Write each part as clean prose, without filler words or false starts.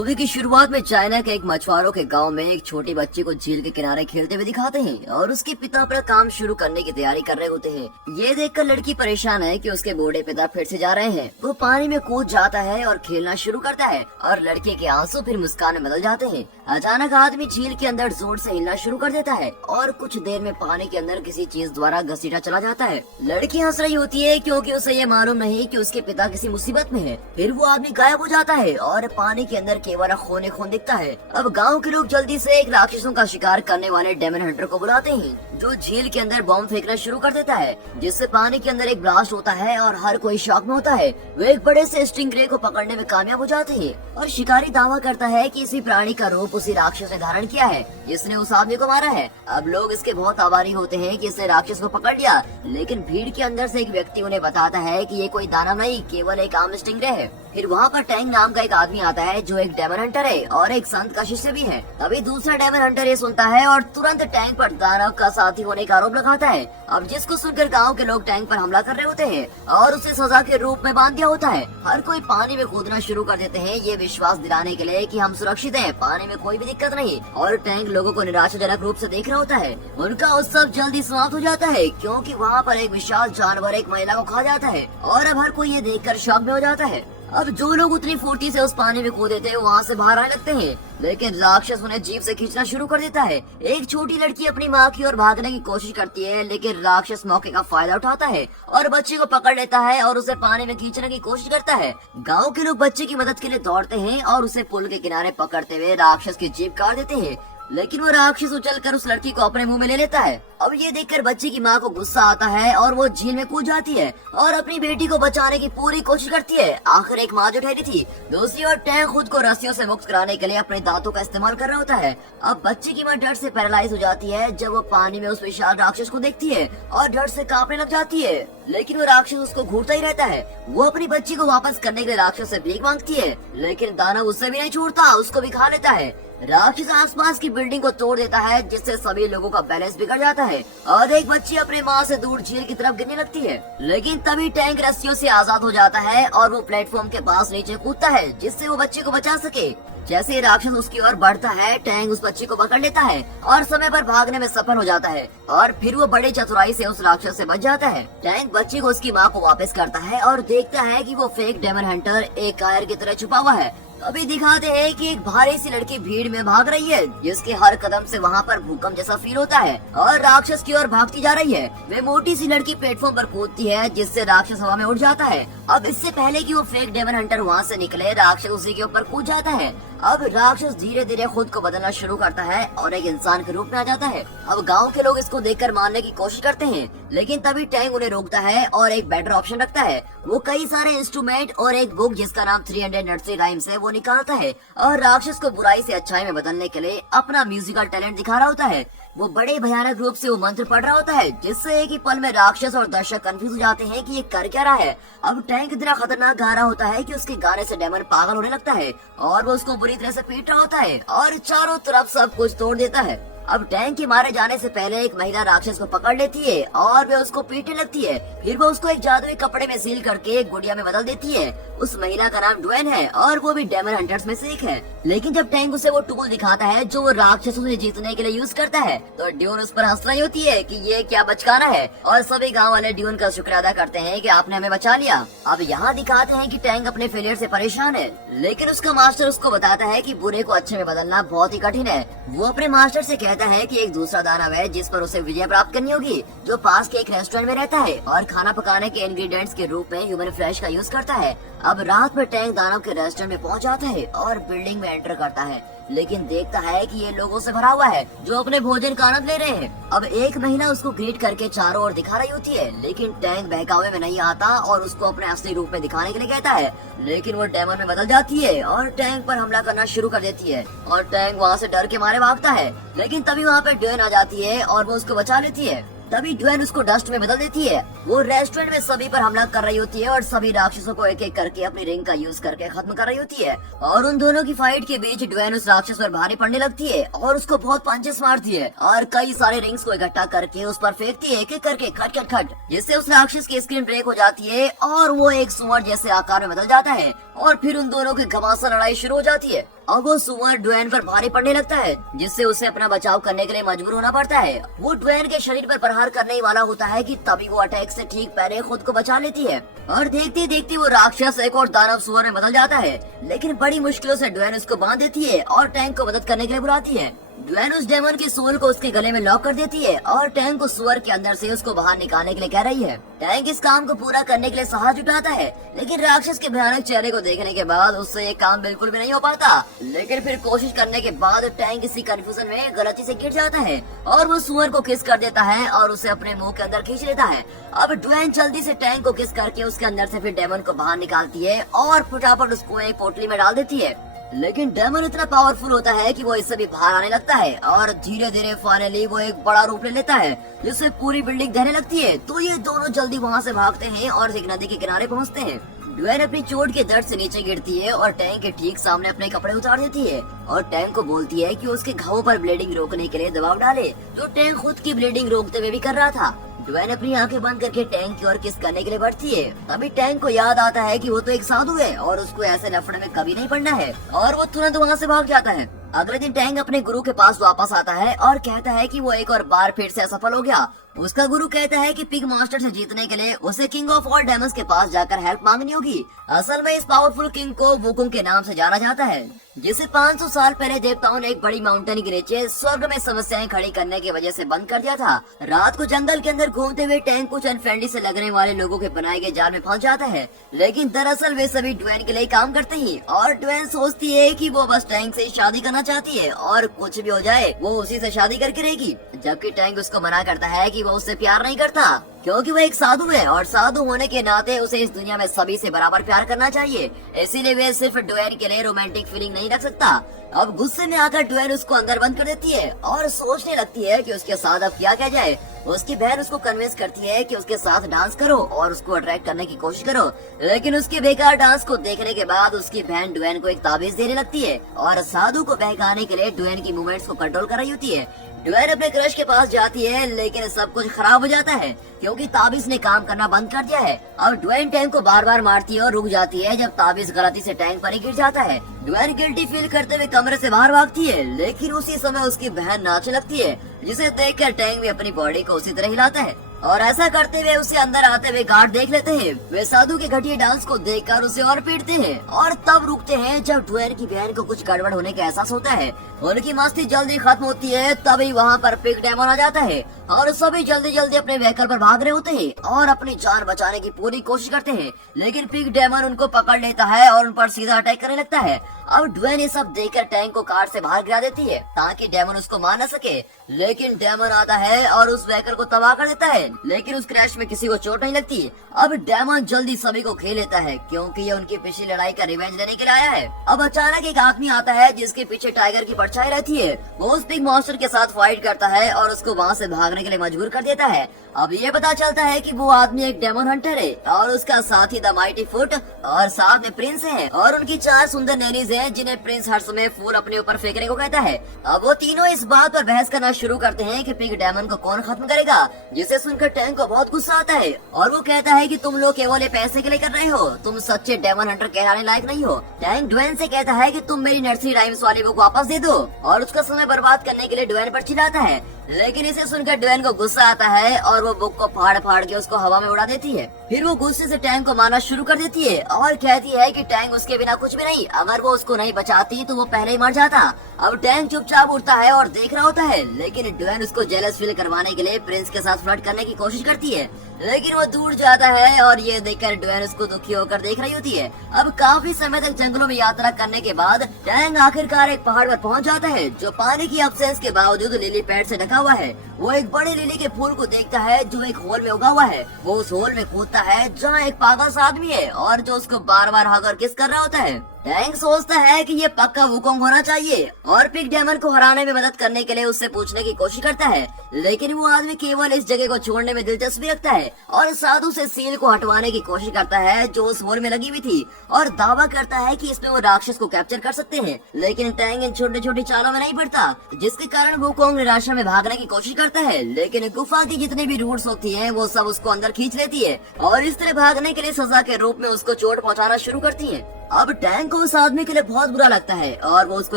Movie की शुरुआत में चाइना के एक मछुआरों के गांव में एक छोटी बच्ची को झील के किनारे खेलते हुए दिखाते हैं और उसके पिता अपना काम शुरू करने की तैयारी कर रहे होते हैं। ये देखकर लड़की परेशान है कि उसके बूढ़े पिता फिर से जा रहे हैं। वो पानी में कूद जाता है और खेलना शुरू करता है और लड़के के आंसू फिर मुस्कान में बदल जाते हैं। अचानक आदमी झील के अंदर जोर से हिलना शुरू कर देता है और कुछ देर में पानी के अंदर किसी चीज द्वारा घसीटा चला जाता है। लड़की हंस रही होती है क्योंकि उसे ये मालूम नहीं कि उसके पिता किसी मुसीबत में है। फिर वो आदमी गायब हो जाता है और पानी के अंदर केवल खून ही खून दिखता है। अब गांव के लोग जल्दी से एक राक्षसों का शिकार करने वाले डेमन हंटर को बुलाते हैं, जो झील के अंदर बॉम्ब फेंकना शुरू कर देता है, जिससे पानी के अंदर एक ब्लास्ट होता है और हर कोई शॉक में होता है। वो एक बड़े से स्टिंगरे को पकड़ने में कामयाब हो जाते हैं और शिकारी दावा करता है कि इसी प्राणी का रूप उसी राक्षस ने धारण किया है जिसने उस आदमी को मारा है। अब लोग इसके बहुत आभारी होते हैं कि इसने राक्षस को पकड़ लिया, लेकिन भीड़ के अंदर से एक व्यक्ति उन्हें बताता है कि ये कोई दानव नहीं, केवल एक आम स्टिंगरे है। फिर वहाँ पर टैंग नाम का एक आदमी आता है जो एक डेमन हंटर है और एक संत का शिष्य भी है। तभी दूसरा डेमन हंटर ये सुनता है और तुरंत टैंक पर दानव का साथी होने का आरोप लगाता है। अब जिसको सुनकर गांव के लोग टैंक पर हमला कर रहे होते हैं और उसे सजा के रूप में बांध दिया होता है। हर कोई पानी में कूदना शुरू कर देते हैं, ये विश्वास दिलाने के लिए कि हम सुरक्षित हैं, पानी में कोई भी दिक्कत नहीं। और टैंक लोगों को निराशाजनक रूप से देख रहा होता है। उनका उत्सव जल्दी समाप्त हो जाता है क्योंकि वहाँ पर एक विशाल जानवर एक महिला को खा जाता है और अब हर कोई ये देखकर शॉक में हो जाता है। अब जो लोग उतनी फुर्ती से उस पानी में कूदे थे वहाँ से बाहर आने लगते हैं, लेकिन राक्षस उन्हें जीप से खींचना शुरू कर देता है। एक छोटी लड़की अपनी माँ की ओर भागने की कोशिश करती है, लेकिन राक्षस मौके का फायदा उठाता है और बच्चे को पकड़ लेता है और उसे पानी में खींचने की कोशिश करता है। गांव के लोग बच्चे की मदद के लिए दौड़ते हैं और उसे पुल के किनारे पकड़ते हुए राक्षस की जीप काट देते हैं, लेकिन वो राक्षस उछलकर उस लड़की को अपने मुंह में ले लेता है। अब ये देखकर बच्चे की माँ को गुस्सा आता है और वो झील में कूद जाती है और अपनी बेटी को बचाने की पूरी कोशिश करती है। आखिर एक माँ जो ठहरी थी। दूसरी ओर टैंक खुद को रस्सियों से मुक्त कराने के लिए अपने दांतों का इस्तेमाल कर रहा होता है। अब बच्चे की माँ डर से पैरालाइज हो जाती है जब वो पानी में उस विशाल राक्षस को देखती है और डर से कांपने लग जाती है, लेकिन वो राक्षस उसको घूरता ही रहता है। वो अपनी बच्ची को वापस करने के लिए राक्षस से भीख मांगती है, लेकिन दानव उससे भी नहीं छोड़ता, उसको भी खा लेता है। राक्षस आसपास की बिल्डिंग को तोड़ देता है, जिससे सभी लोगों का बैलेंस बिगड़ जाता है और एक बच्ची अपने माँ से दूर झील की तरफ गिरने लगती है। लेकिन तभी टैंक रस्सियों से आजाद हो जाता है और वो प्लेटफॉर्म के पास नीचे कूदता है, जिससे वो बच्ची को बचा सके। जैसे ही राक्षस उसकी ओर बढ़ता है, टैंक उस बच्ची को पकड़ लेता है और समय पर भागने में सफल हो जाता है और फिर वो बड़े चतुराई से उस राक्षस से बच जाता है। टैंक बच्ची को उसकी माँ को वापस करता है और देखता है कि वो फेक डेमन हंटर एक कायर की तरह छुपा हुआ है। अभी दिखाते हैं कि एक भारी सी लड़की भीड़ में भाग रही है, जिसके हर कदम से वहाँ पर भूकंप जैसा फील होता है और राक्षस की ओर भागती जा रही है। वे मोटी सी लड़की प्लेटफॉर्म पर कूदती है, जिससे राक्षस हवा में उड़ जाता है। अब इससे पहले कि वो फेक डेमन हंटर वहाँ से निकले, राक्षस उसी के ऊपर कूद जाता है। अब राक्षस धीरे धीरे खुद को बदलना शुरू करता है और एक इंसान के रूप में आ जाता है। अब गांव के लोग इसको देखकर मारने की कोशिश करते हैं, लेकिन तभी टैंक उन्हें रोकता है और एक बेटर ऑप्शन रखता है। वो कई सारे इंस्ट्रूमेंट और एक बुक जिसका नाम 300 नर्सरी राइम्स है वो निकालता है और राक्षस को बुराई से अच्छाई में बदलने के लिए अपना म्यूजिकल टैलेंट दिखा रहा होता है। वो बड़े भयानक रूप से वो मंत्र पढ़ रहा होता है, जिससे एक ही पल में राक्षस और दर्शक कंफ्यूज हो जाते हैं कि ये कर क्या रहा है। अब टैंक इतना खतरनाक गा रहा होता है कि उसके गाने से डेमन पागल होने लगता है और वो उसको बुरी तरह से पीट रहा होता है और चारों तरफ सब कुछ तोड़ देता है। अब टैंक के मारे जाने से पहले एक महिला राक्षस को पकड़ लेती है और वे उसको पीटने लगती है। फिर वो उसको एक जादुई कपड़े में सील करके एक गुड़िया में बदल देती है। उस महिला का नाम ड्वेन है और वो भी डेमन हंटर्स में से एक है। लेकिन जब टैंक उसे वो टूल दिखाता है जो वो राक्षसों से जीतने के लिए यूज करता है, तो ड्यून उस पर हंस रही होती है कि ये क्या बचकाना है और सभी गाँव वाले ड्यून का शुक्र अदा करते हैं कि आपने हमें बचा लिया। अब यहाँ दिखाते हैं कि टैंक अपने फेलियर से परेशान है, लेकिन उसका मास्टर उसको बताता है कि बुरे को अच्छे में बदलना बहुत ही कठिन है। वो अपने मास्टर से कहता है कि एक दूसरा दानव है जिस पर उसे विजय प्राप्त करनी होगी, जो पास के एक रेस्टोरेंट में रहता है और खाना पकाने के इंग्रेडिएंट्स के रूप में ह्यूमन फ्लैश का यूज करता है। अब रात में टैंक दानव के रेस्टोरेंट में पहुंच जाता है और बिल्डिंग में एंटर करता है, लेकिन देखता है कि ये लोगों से भरा हुआ है जो अपने भोजन का आनंद ले रहे हैं। अब एक महिला उसको ग्रीट करके चारों ओर दिखा रही होती है, लेकिन टैंक बहकावे में नहीं आता और उसको अपने असली रूप में दिखाने के लिए कहता है, लेकिन वो डेमन में बदल जाती है और टैंक पर हमला करना शुरू कर देती है और टैंक वहाँ से डर के मारे भागता है। लेकिन तभी वहाँ पे ड्वेन आ जाती है और वो उसको बचा लेती है। तभी ड्वेन उसको डस्ट में बदल देती है। वो रेस्टोरेंट में सभी पर हमला कर रही होती है और सभी राक्षसों को एक एक करके अपनी रिंग का यूज करके खत्म कर रही होती है। और उन दोनों की फाइट के बीच ड्वेन उस राक्षस पर भारी पड़ने लगती है और उसको बहुत पंचेस मारती है और कई सारे रिंग्स को इकट्ठा करके उस पर फेंकती है, एक एक करके खट खट खट, जिससे उस राक्षस की स्क्रीन ब्रेक हो जाती है और वो एक सुअर जैसे आकार में बदल जाता है और फिर उन दोनों की घमासान लड़ाई शुरू हो जाती है। और वो सुअर ड्वेन पर भारी पड़ने लगता है, जिससे उसे अपना बचाव करने के लिए मजबूर होना पड़ता है। वो ड्वेन के शरीर पर प्रहार करने ही वाला होता है कि तभी वो अटैक से ठीक पहले खुद को बचा लेती है और देखते देखते वो राक्षस एक और दानव सुअर में बदल जाता है। लेकिन बड़ी मुश्किलों से ड्वेन उसको बांध देती है और टैंक को मदद करने के लिए बुलाती है। ड्वेन उस डेमन की सोल को उसके गले में लॉक कर देती है और टैंक को सुअर के अंदर से उसको बाहर निकालने के लिए कह रही है। टैंक इस काम को पूरा करने के लिए साहस जुटाता है, लेकिन राक्षस के भयानक चेहरे को देखने के बाद उससे ये काम बिल्कुल भी नहीं हो पाता। लेकिन फिर कोशिश करने के बाद टैंक इसी कंफ्यूजन में गलती से गिर जाता है और वो सुअर को किस कर देता है और उसे अपने मुंह के अंदर खींच लेता है। अब ड्वेन जल्दी से टैंक को किस करके उसके अंदर से फिर डेमन को बाहर निकालती है और फटाफट उसको एक पोटली में डाल देती है। लेकिन डेमन इतना पावरफुल होता है कि वो इससे भी बाहर आने लगता है और धीरे धीरे फाइनली वो एक बड़ा रूप ले लेता है, जिससे पूरी बिल्डिंग ढहने लगती है। तो ये दोनों जल्दी वहाँ से भागते हैं और एक नदी के किनारे पहुँचते हैं। ड्वेन अपनी चोट के दर्द से नीचे गिरती है और टैंक के ठीक सामने अपने कपड़े उतार देती है और टैंक को बोलती है कि उसके घावों पर ब्लीडिंग रोकने के लिए दबाव डाले, जो टैंक खुद की ब्लीडिंग रोकते हुए भी कर रहा था। ड्वेन अपनी आंखें बंद करके टैंक की ओर किस करने के लिए बढ़ती है। तभी टैंक को याद आता है कि वो तो एक साधु है और उसको ऐसे लफड़े में कभी नहीं पड़ना है और वो तुरंत वहाँ से भाग जाता है। अगले दिन टैंक अपने गुरु के पास वापस आता है और कहता है कि वो एक और बार फिर से असफल हो गया। उसका गुरु कहता है कि पिग मास्टर से जीतने के लिए उसे किंग ऑफ ऑल डेमन्स के पास जाकर हेल्प मांगनी होगी। असल में इस पावरफुल किंग को वुकुंग के नाम से जाना जाता है, जिसे 500 साल पहले देवताओं ने एक बड़ी माउंटेन के नीचे स्वर्ग में समस्याएं खड़ी करने की वजह से बंद कर दिया था। रात को जंगल के अंदर घूमते हुए टैंक कुछ अनफ्रेंडली से लगने वाले लोगों के बनाए गए जाल में फंस जाता है, लेकिन दरअसल वे सभी ड्वेन के लिए काम करते हैं और ड्वेन सोचती है कि वो बस टैंक से शादी करना चाहती है और कुछ भी हो जाए वो उसी से शादी करके रहेगी। जबकि टैंक उसको मना करता है कि वो उससे प्यार नहीं करता, क्योंकि वो एक साधु है और साधु होने के नाते उसे इस दुनिया में सभी से बराबर प्यार करना चाहिए। इसीलिए वे सिर्फ ड्वेन के लिए रोमांटिक फीलिंग नहीं रख सकता। अब गुस्से में आकर ड्वेन उसको अंदर बंद कर देती है और सोचने लगती है कि उसके साथ अब क्या जाए। उसकी बहन उसको कन्विंस करती है कि उसके साथ डांस करो और उसको अट्रैक्ट करने की कोशिश करो, लेकिन उसके बेकार डांस को देखने के बाद उसकी बहन ड्वेन को एक ताबीज देने लगती है और साधु को बहकाने के लिए ड्वेन की मूवमेंट्स को कंट्रोल कर रही होती है। ड्वेन अपने क्रश के पास जाती है, लेकिन सब कुछ खराब हो जाता है क्योंकि ताबीज ने काम करना बंद कर दिया है। अब ड्वेन टैंक को बार बार मारती है और रुक जाती है जब ताबीज गलती से टैंक पर ही गिर जाता है। ड्वेन गिल्टी फील करते हुए कमरे से बाहर भागती है, लेकिन उसी समय उसकी बहन नाचने लगती है, जिसे देखकर टैंक भी अपनी बॉडी को उसी तरह हिलाता है और ऐसा करते हुए उसे अंदर आते हुए गार्ड देख लेते हैं। वे साधु के घटिया डांस को देखकर उसे और पीटते हैं और तब रुकते हैं जब ड्वेन की बहन को कुछ गड़बड़ होने का एहसास होता है। उनकी मस्ती जल्दी खत्म होती है, तभी वहाँ पर पिग डेमन आ जाता है और सभी जल्दी जल्दी अपने व्हीकल पर भाग रहे होते हैं और अपनी जान बचाने की पूरी कोशिश करते हैं, लेकिन पिग डेमन उनको पकड़ लेता है और उन पर सीधा अटैक करने लगता है। अब ड्वेन ये सब देखकर टैंक को कार से बाहर गिरा देती है ताकि डेमन उसको मार न सके, लेकिन डेमन आता है और उस व्हीकल को तबाह कर देता है, लेकिन उस क्रैश में किसी को चोट नहीं लगती। अब डेमन जल्दी सभी को खेल लेता है क्योंकि ये उनकी पिछली लड़ाई का रिवेंज लेने के लिए आया है। अब अचानक एक आदमी आता है जिसके पीछे टाइगर की परछाई रहती है। वो उस बिग मॉन्स्टर के साथ फाइट करता है और उसको वहाँ से भागने के लिए मजबूर कर देता है। अब ये पता चलता है कि वो आदमी एक डेमन हंटर है और उसका साथी द माइटी फुट और साथ में प्रिंस है और उनकी 4 सुंदर नैनीज हैं, जिन्हें प्रिंस हर समय फूल अपने ऊपर फेंकने को कहता है। अब वो तीनों इस बात पर बहस करना शुरू करते हैं कि पिग डेमन को कौन खत्म करेगा, जिसे सुनकर टैंक को बहुत गुस्सा आता है और वो कहता है कि तुम लोग केवल पैसे के लिए कर रहे हो, तुम सच्चे डेमन हंटर कहलाने लायक नहीं हो। टैंक ड्वेन से कहता है कि तुम मेरी नर्सरी राइम्स वाली बुक वापस दे दो और उसका समय बर्बाद करने के लिए ड्वेन पर चिल्लाता है, लेकिन इसे सुनकर ड्वेन को गुस्सा आता है और वो बुक को फाड़ फाड़ के उसको हवा में उड़ा देती है। फिर वो गुस्से से टैंक को मारना शुरू कर देती है और कहती है कि टैंक उसके बिना कुछ भी नहीं, अगर वो उसको नहीं बचाती तो वो पहले ही मर जाता। अब टैंक चुपचाप उठता है और देख रहा होता है, लेकिन ड्वेन उसको जेलस फील करवाने के लिए प्रिंस के साथ फ्लर्ट करने की कोशिश करती है, लेकिन वो दूर जाता है और ये देखकर ड्वेन उसको दुखी होकर देख रही होती है। अब काफी समय तक जंगलों में यात्रा करने के बाद टैंक आखिरकार एक पहाड़ पर पहुंच जाता है जो पानी की अब्सेंस के बावजूद लिली पैड से ढका हुआ है। वो एक बड़े लिली के फूल को देखता है जो एक होल में उगा हुआ है। वो उस होल में कूदता है जहाँ एक पागल सा आदमी है और जो उसको बार बार हग और किस कर रहा होता है। टैंक सोचता है कि ये पक्का वुकोंग होना चाहिए और पिग डेमन को हराने में मदद करने के लिए उससे पूछने की कोशिश करता है, लेकिन वो आदमी केवल इस जगह को छोड़ने में दिलचस्पी रखता है और साधु से सील को हटवाने की कोशिश करता है जो उस होल में लगी हुई थी और दावा करता है कि इसमें वो राक्षस को कैप्चर कर सकते हैं। लेकिन टैंक इन छोटी छोटी चालों में नहीं पड़ता, जिसके कारण वुकोंग निराशा में भागने की कोशिश करता है, लेकिन गुफा की जितनी भी रूट्स होती है वो सब उसको अंदर खींच लेती है और इस तरह भागने के लिए सजा के रूप में उसको चोट पहुँचाना शुरू करती है। अब टैंक को उस आदमी के लिए बहुत बुरा लगता है और वो उसको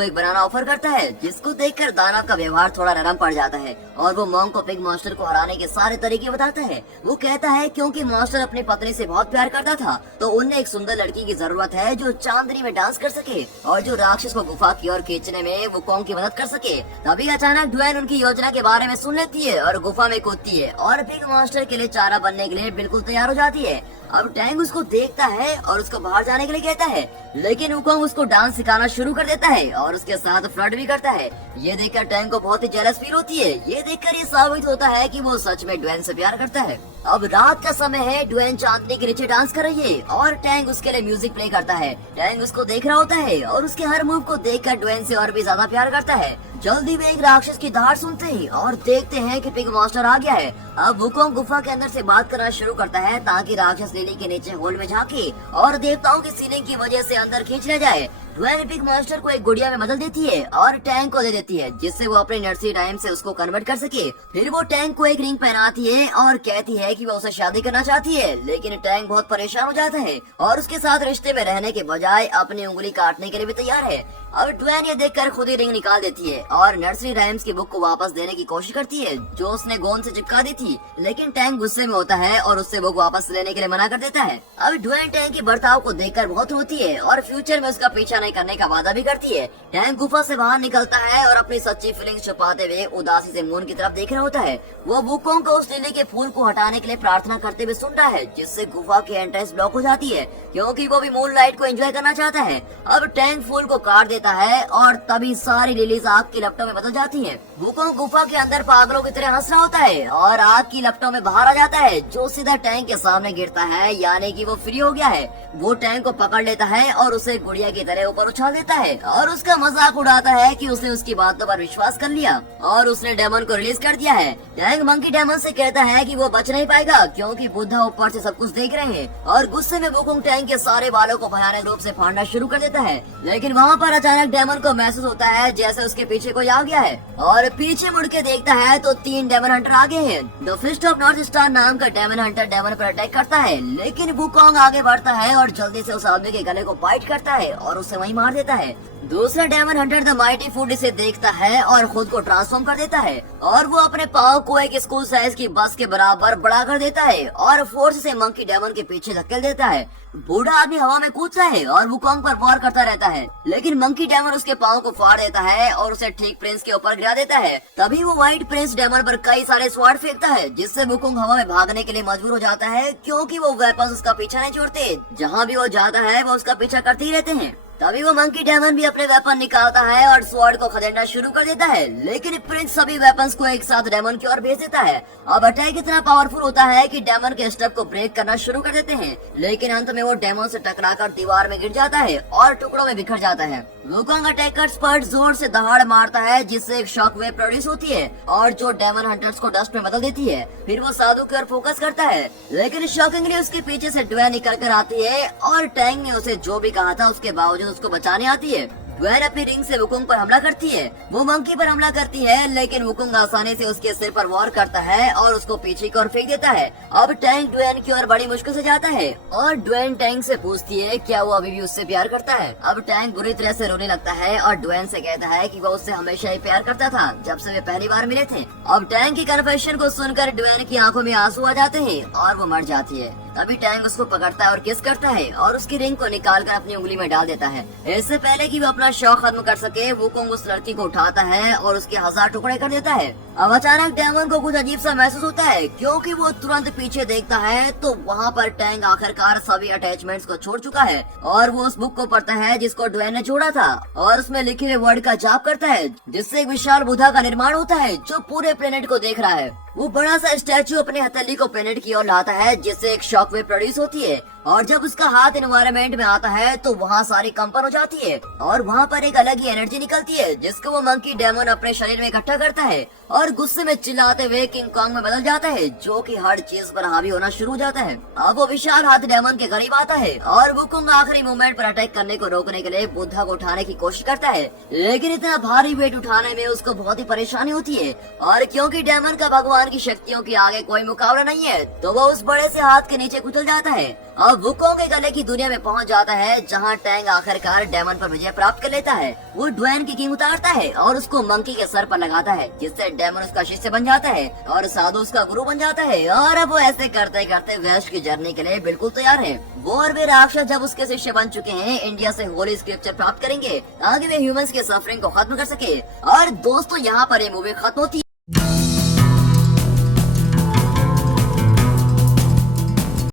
एक बनाना ऑफर करता है, जिसको देखकर दानव का व्यवहार थोड़ा नरम पड़ जाता है और वो मॉन्क को पिग मॉन्स्टर को हराने के सारे तरीके बताता है। वो कहता है क्योंकि मॉन्स्टर अपनी पत्नी से बहुत प्यार करता था, तो उन्हें एक सुंदर लड़की की जरूरत है जो चांदनी में डांस कर सके और जो राक्षस को गुफा की ओर खींचने में वो कॉन्ग की मदद कर सके। तभी अचानक ड्वेन उनकी योजना के बारे में सुन लेती है और गुफा में कूदती है और पिग मॉन्स्टर के लिए चारा बनने के लिए बिल्कुल तैयार हो जाती है। अब टैंग उसको देखता है और उसको बाहर जाने के लिए कहता है, लेकिन वुकोंग उसको डांस सिखाना शुरू कर देता है और उसके साथ फ्लर्ट भी करता है। ये देखकर टैंग को बहुत ही जेलस फील होती है। ये देखकर ये साबित होता है कि वो सच में ड्वेन से प्यार करता है। अब रात का समय है, ड्वेन चांदनी के नीचे डांस कर रही है और टैंग उसके लिए म्यूजिक प्ले करता है। टैंग उसको देख रहा होता है और उसके हर मूव को देखकर ड्वेन से और भी ज्यादा प्यार करता है। जल्दी वे एक राक्षस की दहाड़ सुनते हैं और देखते हैं कि पिग मॉन्स्टर आ गया है। अब वुकोंग गुफा के अंदर से बात करना शुरू करता है ताकि राक्षस लिली के नीचे होल में झांके और देवताओं की सीलिंग की वजह से अंदर खींच ले जाए। ड्वेन पिग मॉन्स्टर को एक गुड़िया में बदल देती है और टैंक को दे देती है, जिससे वो अपने नर्सरी टाइम से उसको कन्वर्ट कर सके। फिर वो टैंक को एक रिंग पहनाती है और कहती है कि वो उसे शादी करना चाहती है, लेकिन टैंक बहुत परेशान हो जाता है और उसके साथ रिश्ते में रहने के बजाय अपनी उंगली काटने के लिए भी तैयार है। अब ड्वेन ये देखकर खुद ही रिंग निकाल देती है और नर्सरी राइम्स की बुक को वापस देने की कोशिश करती है जो उसने गोंद से चिपका दी थी, लेकिन टैंक गुस्से में होता है और उससे बुक वापस लेने के लिए मना कर देता है। अब ड्वेन टैंक के बर्ताव को देखकर बहुत रोती है और फ्यूचर में उसका पीछा नहीं करने का वादा भी करती है। टैंक गुफा से बाहर निकलता है और अपनी सच्ची फीलिंग्स छुपाते हुए उदासी से मून की तरफ देख रहा होता है। वो वुकोंग को उस लिली के फूल को हटाने के लिए प्रार्थना करते हुए सुन रहा है, जिससे गुफा की एंट्रेंस ब्लॉक हो जाती है क्योंकि वो भी मून लाइट को एंजॉय करना चाहता है। अब टैंक फूल को काट देता है और तभी सारी लिलीज आग की लपटों में बदल जाती हैं। वुकोंग गुफा के अंदर पागलों की तरह हंस रहा होता है और आग की लपटों में बाहर आ जाता है, जो सीधा टैंक के सामने गिरता है, यानी कि वो फ्री हो गया है। वो टैंक को पकड़ लेता है और उसे गुड़िया की तरह ऊपर उछाल देता है और उसका मजाक उड़ाता है कि उसने उसकी बातों पर विश्वास कर लिया और उसने डेमन को रिलीज कर दिया है। टैंक मंकी डेमन से कहता है कि वो बच नहीं पाएगा क्योंकि बुद्धा ऊपर से सब कुछ देख रहे हैं और गुस्से में वुकोंग टैंक के सारे बालों को भयानक रूप से फाड़ना शुरू कर देता है। लेकिन वहाँ पर अचानक डेमन को महसूस होता है जैसे उसके पीछे कोई आ गया है और पीछे मुड़ के देखता है तो 3 डेमन हंटर आ गए हैं। The Fist of North Star नाम का डेमन हंटर डेमन पर अटैक करता है, लेकिन वुकोंग आगे बढ़ता है और जल्दी से उस आदमी के गले को बाइट करता है और उसे वहीं मार देता है। दूसरा demon hunter the mighty food इसे देखता है और खुद को ट्रांसफॉर्म कर देता है और वो अपने पाँव को एक स्कूल साइज की बस के बराबर बड़ा कर देता है और फोर्स से मंकी डेमन के पीछे धकेल देता है। बूढ़ा आदमी हवा में कूदता है और वुकोंग पर वार करता रहता है, लेकिन मंकी डेमन उसके पाँव को फाड़ देता है और उसे ठीक प्रिंस के ऊपर गिरा देता है। तभी वो व्हाइट प्रिंस डेमन पर कई सारे स्वार्ड फेंकता है, जिससे वुकोंग हवा में भागने के लिए मजबूर हो जाता है क्योंकि वो वेपन्स उसका पीछा नहीं छोड़ते। जहाँ भी वो जाता है वो उसका पीछा करते ही रहते हैं। तभी वो मंकी डेमन भी अपने वेपन निकालता है और स्वॉर्ड को खदेड़ना शुरू कर देता है, लेकिन प्रिंस सभी वेपन्स को एक साथ डेमन की ओर भेज देता है। अब अटैक इतना पावरफुल होता है कि डेमन के स्टेप को ब्रेक करना शुरू कर देते हैं, लेकिन अंत में वो डेमन से टकराकर दीवार में गिर जाता है और टुकड़ों में बिखर जाता है। वुकोंग अटैकर्स पर जोर से दहाड़ मारता है, जिससे एक शॉक वेव प्रोड्यूस होती है और जो डेमन हंटर्स को डस्ट में बदल देती है। फिर वो साधु की ओर फोकस करता है, लेकिन शॉकिंगली उसके पीछे से ड्वेन निकल कर आती है और टैंग ने उसे जो भी कहा था उसके बावजूद उसको बचाने आती है। ड्वेन अपनी रिंग से वुकोंग पर हमला करती है। वो मंकी पर हमला करती है, लेकिन वुकोंग आसानी से उसके सिर पर वार करता है और उसको पीछे की ओर फेंक देता है। अब टैंक ड्वेन की ओर बड़ी मुश्किल से जाता है और ड्वेन टैंक से पूछती है क्या वो अभी भी उससे प्यार करता है। अब टैंक बुरी तरह से रोने लगता है और ड्वेन से कहता है कि वो उससे हमेशा ही प्यार करता था जब से वे पहली बार मिले थे। अब टैंक की कन्फेशन को सुनकर ड्वेन की आंखों में आंसू आ जाते हैं और वो मर जाती है। तभी टैंक उसको पकड़ता है और किस करता है और उसकी रिंग को निकालकर अपनी उंगली में डाल देता है। इससे पहले कि वो अपना शौक खत्म कर सके, वुकोंग उस लड़की को उठाता है और उसके 1000 टुकड़े कर देता है। अब अचानक डेमन को कुछ अजीब सा महसूस होता है क्योंकि वो तुरंत पीछे देखता है तो वहाँ पर टैंक आखिरकार सभी अटैचमेंट्स को छोड़ चुका है और वो उस बुक को पढ़ता है जिसको ड्वेन ने छोड़ा था और उसमें लिखे हुए वर्ड का जाप करता है, जिससे एक विशाल बुद्धा का निर्माण होता है जो पूरे प्लेनेट को देख रहा है। वो बड़ा सा स्टैचू अपने हथेली को प्लेनेट की ओर लाता है, जिससे एक शॉकवेव प्रोड्यूस होती है और जब उसका हाथ एनवायरनमेंट में आता है तो वहाँ सारी कंपन हो जाती है और वहाँ पर एक अलग ही एनर्जी निकलती है, जिसको वो मंकी डेमन अपने शरीर में इकट्ठा करता है और गुस्से में चिल्लाते हुए किंग कॉन्ग में बदल जाता है, जो कि हर चीज पर हावी होना शुरू हो जाता है। अब वो विशाल हाथ डेमन के करीब आता है और वुकोंग आखिरी मूवमेंट पर अटैक करने को रोकने के लिए बुद्धा को उठाने की कोशिश करता है, लेकिन इतना भारी वेट उठाने में उसको बहुत ही परेशानी होती है और क्योंकि डेमन का भगवान भगवान की शक्तियों के आगे कोई मुकाबला नहीं है, तो वो उस बड़े से हाथ के नीचे कुचल जाता है और वुकोंग के गले की दुनिया में पहुंच जाता है, जहां टैंग आखिरकार डेमन पर विजय प्राप्त कर लेता है। वो ड्वेन की किंग उतारता है और उसको मंकी के सर पर लगाता है, जिससे डेमन उसका शिष्य बन जाता है और साधु उसका गुरु बन जाता है। और अब वो ऐसे करते करते वेस्ट की जर्नी के लिए बिल्कुल तैयार है। वो और वे राक्षस जब उसके शिष्य बन चुके हैं, इंडिया से होली स्क्रिप्चर प्राप्त करेंगे ताकि वे ह्यूमंस के सफरिंग को खत्म कर सके। और दोस्तों, यहाँ पर ये मूवी खत्म होती है।